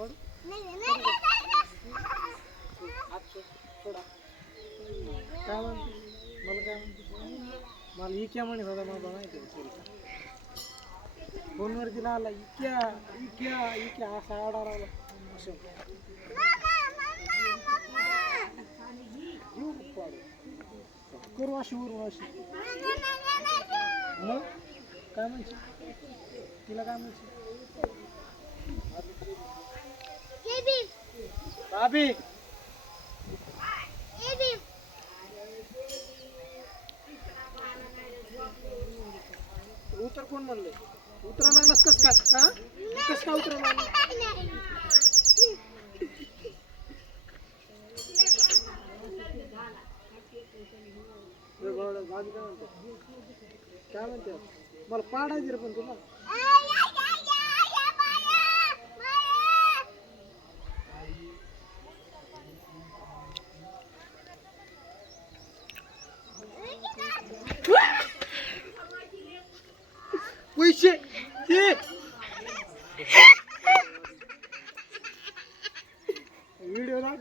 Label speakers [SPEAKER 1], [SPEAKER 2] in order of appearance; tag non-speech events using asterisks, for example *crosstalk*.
[SPEAKER 1] सोड सोडा काय म्हणते मला काय म्हणते मला इक्या म्हणत होता मला माहिती आहे फोनवर तिला आला इक्या इक्या इक्या असा आडा आला असं येऊ करू अशी उरू अशी मग काय म्हणशील तिला काय म्हणशील? अभि उतर कोण म्हणले? उतरा लागलास कस काय? हा? कस काय उतरा लागला? ए बावड्या, भाभी काय म्हणते? काय म्हणते? मला पाडायची रे पण तुला. पैसे. ये *laughs*